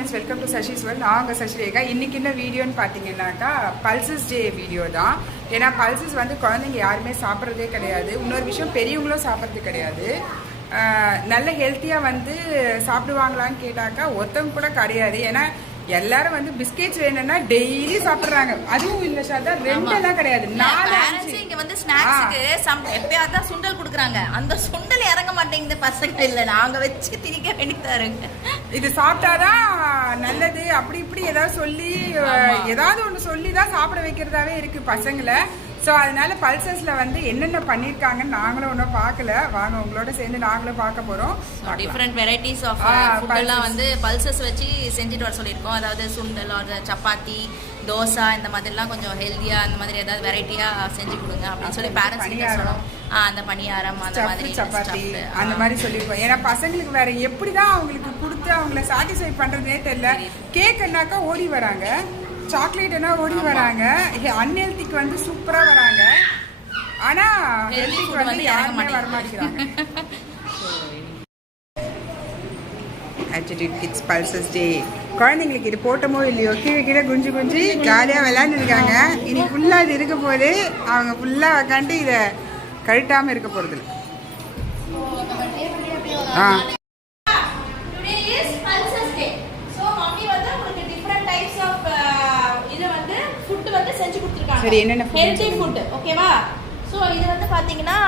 Friends, welcome to Sashi's world. நான் உங்கள் சஷிரேகா. இன்றைக்கி என்ன வீடியோன்னு பார்த்தீங்கன்னாக்கா பல்சஸ் டே வீடியோ தான். ஏன்னா பல்சஸ் வந்து குழந்தைங்க யாருமே சாப்பிட்றதே கிடையாது. இன்னொரு விஷயம், பெரியவங்களும் சாப்பிட்றது கிடையாது. நல்ல ஹெல்த்தியாக வந்து சாப்பிடுவாங்களான்னு கேட்டாக்கா ஒருத்தவங்க கூட கிடையாது. ஏன்னா எல்லாரும் வந்து பிஸ்கெட்ஸ் வேணும்னா டெய்லி சாப்பிடுறாங்க. அதுவும் இல்ல சாதா ரெண்டெல்லாம் கிடையாது. இங்க வந்து ஸ்நாக்ஸ்க்கு எப்பயாவது தான் சுண்டல் குடுக்குறாங்க. அந்த சுண்டல் இறங்க மாட்டேங்குது பசங்க. இல்ல நாங்க வச்சு திணிக்க வேண்டியதா இருக்கு. இது சாப்பிட்டாதான் நல்லது அப்படி இப்படி ஏதாவது சொல்லி ஏதாவது ஒன்று சொல்லி தான் சாப்பிட வைக்கிறதாவே இருக்கு பசங்களை. ஸோ அதனால பல்சஸ்ல வந்து என்னென்ன பண்ணியிருக்காங்கன்னு நாங்களும் ஒன்றும் பார்க்கல. வாங்க உங்களோட சேர்ந்து நாங்களும் பார்க்க போகிறோம். டிஃப்ரெண்ட் வெரைட்டிஸ் ஆஃப் ஃபுட்டெல்லாம் வந்து பல்சஸ் வச்சு செஞ்சுட்டு வர சொல்லியிருக்கோம். அதாவது சுண்டல், சப்பாத்தி, தோசை இந்த மாதிரிலாம் கொஞ்சம் ஹெல்த்தியாக அந்த மாதிரி ஏதாவது வெரைட்டியாக செஞ்சு கொடுங்க அப்படின்னு சொல்லி பேரண்ட்ஸ் சொல்லணும். அந்த பணியாரம் அந்த மாதிரி சப்பாத்தி அந்த மாதிரி சொல்லியிருக்கோம். ஏன்னா பசங்களுக்கு வேற எப்படி தான் அவங்களுக்கு கொடுத்து அவங்கள சாட்டிஸ்ஃபை பண்ணுறதுனே தெரியல. கேக்குனாக்கா ஓடி வராங்க, சாக்லேட்னா ஓடி வராங்க. அன்ஹெல்த்திக்கு வந்து சூப்பரா வராங்க. ஆனா ஹெல்த்திக்கு வந்து யாருமே வர மாட்டேங்கிறாங்க. ஆட்டிடியூட் கிட்ஸ் பல்சஸ் டே. குழந்தைங்களுக்கு இது போட்டமோ இல்லையோ கீழே கீழே குஞ்சு குஞ்சு ஜாலியாக விளையாண்டுருக்காங்க. இனி ஃபுல்லாக இது இருக்க போது அவங்க ஃபுல்லாக உக்காண்டு இதை கழட்டாமல் இருக்க போகிறது. சரி, என்னென்ன ஹெல்தி ஃபுட் ஓகேவா? ஸோ இது வந்து பார்த்தீங்கன்னா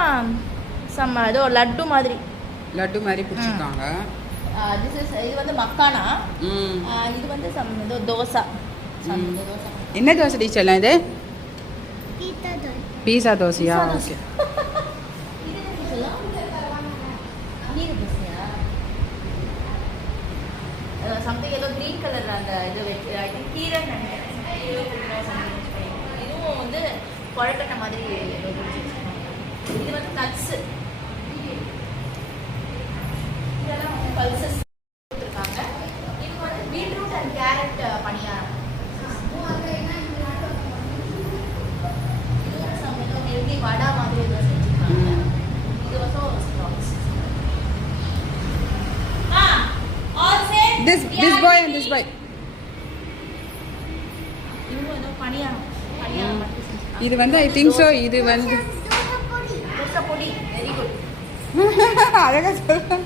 ஏதோ லட்டு மாதிரி பிடிச்சிருக்காங்க. இது வந்து மக்கானா, இது வந்து ஏதோ தோசை. என்ன தோசை டீச்சர்லாம் இது? பீஸா தோசையா? ஓகே. சம்திங் ஏதோ கிரீன் கலர்ல அந்த இது கீரை இதுவும் வந்து குழக்கட்டை மாதிரி. இது வந்து நட்ஸ். இதெல்லாம் வந்து பல்சஸ் கொடுத்துருக்காங்க. இது வந்து பீட்ரூட் அண்ட் கேரட் பணியாரம். இது ஹெல்தி வடா மாதிரி ஏதோ செஞ்சுருக்காங்க. இது வந்து snacks. This boy and this boy. இது வந்து ஐ திங்க் ஸோ. இது வந்து பொடி. Very good. அழகா சொல்றேன்.